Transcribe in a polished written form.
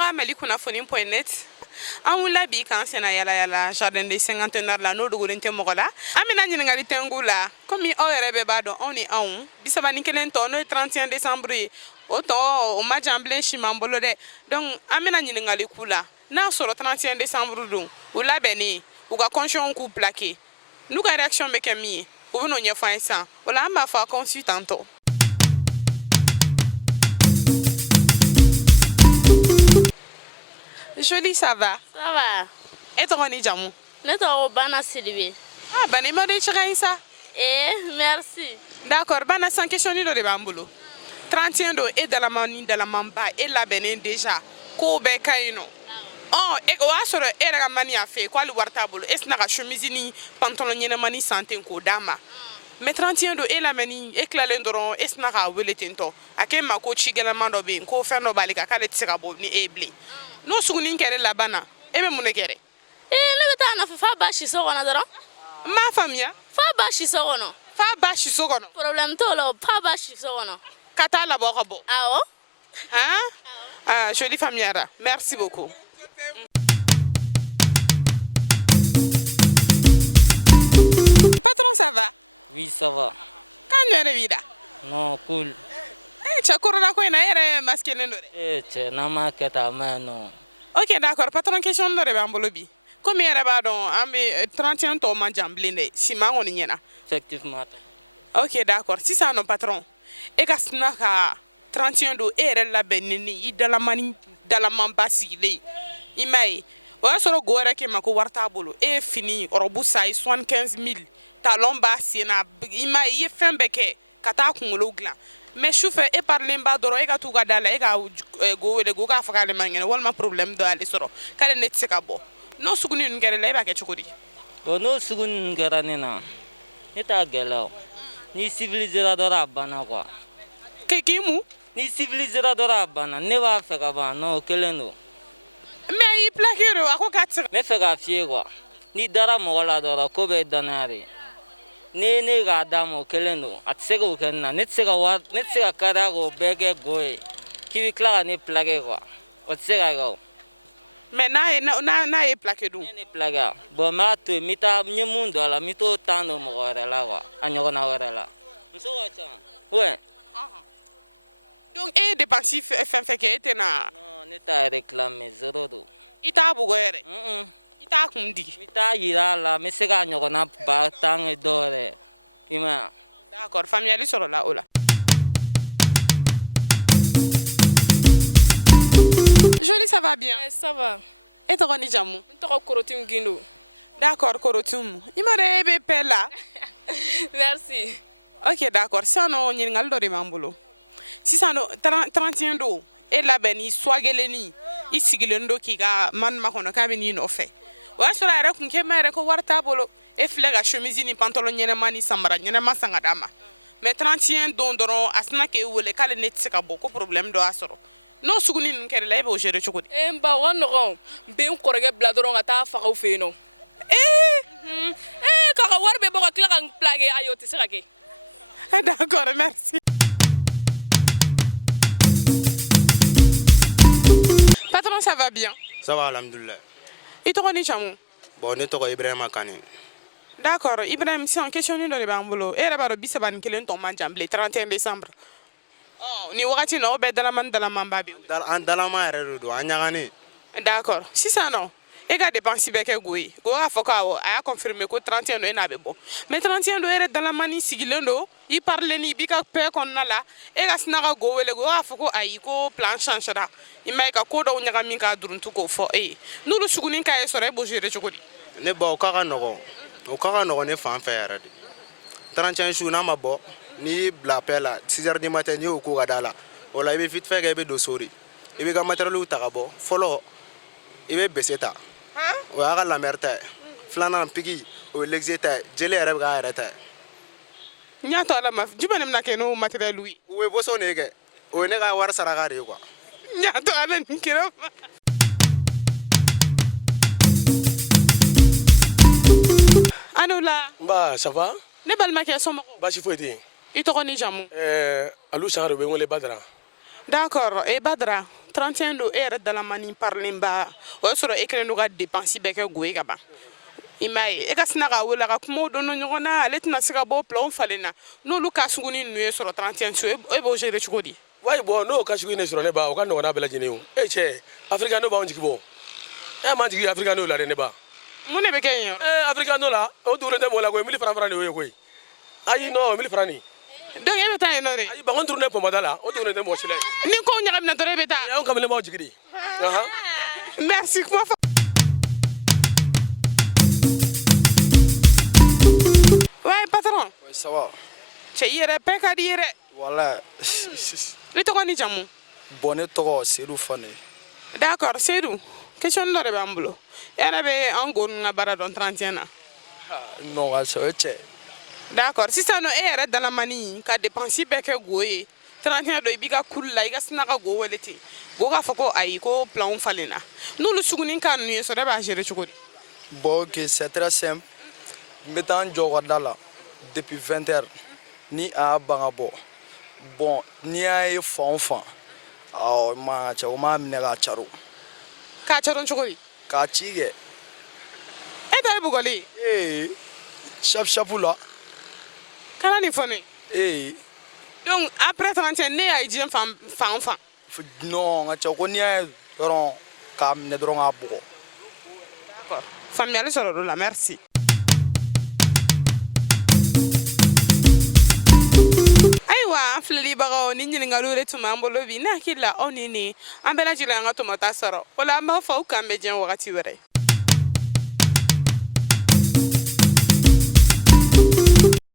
Baga Mali kunnafoni.net an wulila bi k'an sɛnɛ yala yala jardin des cinquantenaires la n'o dogolen tɛ mɔgɔ la an bɛna ɲininkali tɛngu la komi aw yɛrɛ bɛɛ b'a dɔn anw ni anw 31 tɔ n'o ye 31 décembre ye o tɔ o ma jan bilen si m'an bolo dɛ donc an bɛna ɲininkali k'u la n'a sɔrɔ 31 décembre don u labɛnnen u ka conscience k'u plaqué n'u ka réaction bɛ kɛ min ye u bɛn'o ɲɛfɔ an ye sisan o la an b'a fɔ a k'an suit tantôt. Jolie, ça va? Ça va. Et toi, ni jamu? Ne tɔgɔ Bana Sidibe. Ah, Bana, il m'a dit ça. Merci. D'accord, Bana, sans question ni de bambolo. 31 do et dans la mani dans la mamba et la benen déjà. Ko be kaino. Oh, et o asoro e daga mani a fait quoi le warta bolo. Est na ka chemise ni pantalon ni mani santé ko dama. Mais 31 do et la mani e klalen doron est na ka wele tento. Ake ma ko chigela mando be ko fe no balika ka le tsika bo ni eble. No suguni kere la bana. E be mun kere? Ne bɛ taa nafa fa baasi so kɔnɔ dɔrɔn. Ma famille. Fa baasi so kɔnɔ. Fa baasi so kɔnɔ. Problème t'o la fa baasi so kɔnɔ. Ka taa labɔ ka bɔ. Awɔ. Hein? Ah, jolie famille. Merci beaucoup. Patron, ça va? Oui, ça va. Quand tu es arrivé là? Non, cool. Tu as corona quoi? Tu masqué le nom? Tu n'as pas qu'à ta main, non. Ok, d'accord. Patron, question de rebambolobi. Combien y a de 31 ans de jamblé? Si ma on y en a. Effectivement. Ok, d'accord. Si ça non, patron. Et que ce n'a qu'à 31 ans et la benini, il de la mani, de la mamba sigilé. Il m'a dit. Ouais, sur le goût que ma cowarta bolo est fini. Orobusa 75 000. Talon bas si na. Il m'a dit fin beke. Kata kungolo glan. Mais chauffeur et parler bas d'oro et tout gars là et go de go ka faka le mangene wal ma problème do aller soro kale net se ka bo no suguni ngere le ba ke chukuri No sugun ngara nena eta gelo ni civiliser dora bana quoi ke kimu ni civiliser dora bana ne ba fe ka ba no keleno mais il plaquero ako katira me fe ka fie quoi ni dara mo la dora ko be danari ne ga damo keleno atsego kenna netsega wa netsega kada go bege goe kiwi klara ne plage quoi otsega go mais na e plaqué dou ne plaga bo ma to mita nyemundo la mito tando mo gore la quoi anyo na gore la mso wa cha ouais donc et dépensif fin fait que tena non ne ta réclamer zéro do ita bu goere ita kundi mita yira la me se ga anyo na ba tang dore ima d'accord familiali soro la ola Jolie, ça va bien? Ça va. Et toi, ni jamu? N tɔgɔ Korotum Gindo. D'accord, Korotum. Il m'a répété là. Merci. Ok, d'accord. Si on y a un de mambolo. Si ça no 31 do et la beni swageleni i sigilendo ki ga man makono ka beni no fe. Wa sura era kun ke mere ko warta bolo e flega chemise ni pantalon nyene mani samara nyene masanga dama. Mais 31 don doron asna ke wole kale net se ka boko problème do asoro. No suguni nkere la ebe o gere chukudi. Mba wa nɔgɔn ben kɔrɔkɛ bila dɔrɔn ka taa faga u fɛ yen nɔ. K'a ka wari bɛ bɔ ka tila ka n plaqué ayi o tɛ se ka kɛ. D'accord, merci. Patron, ça va bien? Ça va, alhamdoulilah. Et toi, ni jamu? Bon, ne tɔgɔ Ibrahima Kane. D'accord, Ibrahim, si on questionne de bambolo, et là-bas, bisaban kelen ton manjamble 31 décembre. Oh, ni wakati no be dalaman babi. An dalama yɛrɛ de don, an ɲagani. D'accord. Sisan non, e ka dépense bɛ kɛ goye. Go a fɔ k'awɔ a y'a confirmer ko 31 do e n'a bɛ bɔ. Mais 31 do yɛrɛ dalamani sigilen do, i parleni i b'i ka paix kɔnɔna la, e ka sina ka go wele go a fɔ ko ayi ko plan changera. I m'a ye ka ko dɔw ɲagami k'a duruntu k'o fɔ e ye. N'olu suguni k'a ye sɔrɔ e b'o gérer cogo di? Ne ba o ka ka nɔgɔn. O ka ka nɔgɔn ne fan fɛ yɛrɛ de. 31 su n'a ma bɔ, ni bila paix la 6 heures du matin ni o ko ka da la. O la i bɛ vite fait kɛ i bɛ don so de. I bɛ ka matériel ta ka bɔ. Fɔlɔ i bɛ bese ta. O y'a ka lamɛri ta ye. Filanan piki o ye lexe ta ye. Jeli yɛrɛ bɛ k'a yɛrɛ ta ye. N y'a to ala ma jumɛn de bɛna kɛ n'o matériel ye? O ye boso de ye kɛ. O ye ne ka wari saraka de ye quoi. N y'a to ala nin kɛra ma. Ano la? Bah, ça va? Ne balimakɛ somɔgɔw? Basi foyi tɛ yen. I tɔgɔ ni jamu? Alu Sangare bɛ n wele Badara. D'accord, et Badra, 31 do e yɛrɛ dalamani parilenba o y'a sɔrɔ e kelen do ka dépense bɛɛ kɛ goye ka ban i m'a ye e ka sina k'a wele a ka kumaw dɔn ɲɔgɔn na ale tɛna se ka bɔ planw falen na n'olu ka sugu ni ninnu ye sɔrɔ 31 su e b'o gérer cogo di wayi bɔn n'o ka sugu ne sɔrɔ ne ba o ka nɔgɔn n'a bɛɛ lajɛlen o e cɛ africain b'anw jigi bɔ e m'an jigi africain la dɛ ne ba mun de bɛ kɛ yen africain la o dugulen tɛ mɔgɔ la koyi 1000 francs de y'o ye koyi ayi non 1000 francs nin donc e bɛ taa yen nɔ de ayi bangon tourner pomada la o dugulen tɛ mɔgɔ si la ni kow ɲagamina dɔrɔn e bɛ taa anw kamalen b'aw jigi de merci kuma fɔ ouais patron Ça va. cɛ i yɛrɛ bɛɛ ka di i ye dɛ Voilà. i tɔgɔ ni jamu Bon, ne tɔgɔ Seydou Fane. d'accord Seydou question dɔ de b'an bolo e yɛrɛ bɛ an go ninnu ka baara dɔn 31 na Non, o ye cɛ. d'accord sisan nɔ e yɛrɛ dalamani ka dépense bɛɛ kɛ go ye 31 dɔ i b'i ka kuli la i ka sina ka go wele ten go k'a fɔ ko ayi ko planw falenna n'olu sugunin ka ninnu ye sɔrɔ e b'a gérer cogo di Bon, ok, c'est très simple. N bɛ taa n jɔ ka da la depuis 20 heures ni a y'a ban ka bɔ. Bon, n'i y'a ye fan o fan, awɔ, ma cɛ o m'a minɛ k'a caro. k'a cɛ dɔn cogo di K'a ci kɛ. e ta ye bugɔli ye Chapu la. kana nin fɔ ne donc après 31 ne y'a ye diɲɛ fan o fan Non, nka cɛ ko n'i y'a ye dɔrɔn k'a minɛ dɔrɔn k'a bugɔ. d'accord faamuyali sɔrɔ o la merci ayiwa an filɛlibagaw ni ɲininkaliw de tun b'an bolo bi ne hakili la aw ni nin an bɛɛ lajɛlen an ka tɔmɔta sɔrɔ o la an b'a fɔ aw k'an bɛn diɲɛ wagati wɛrɛ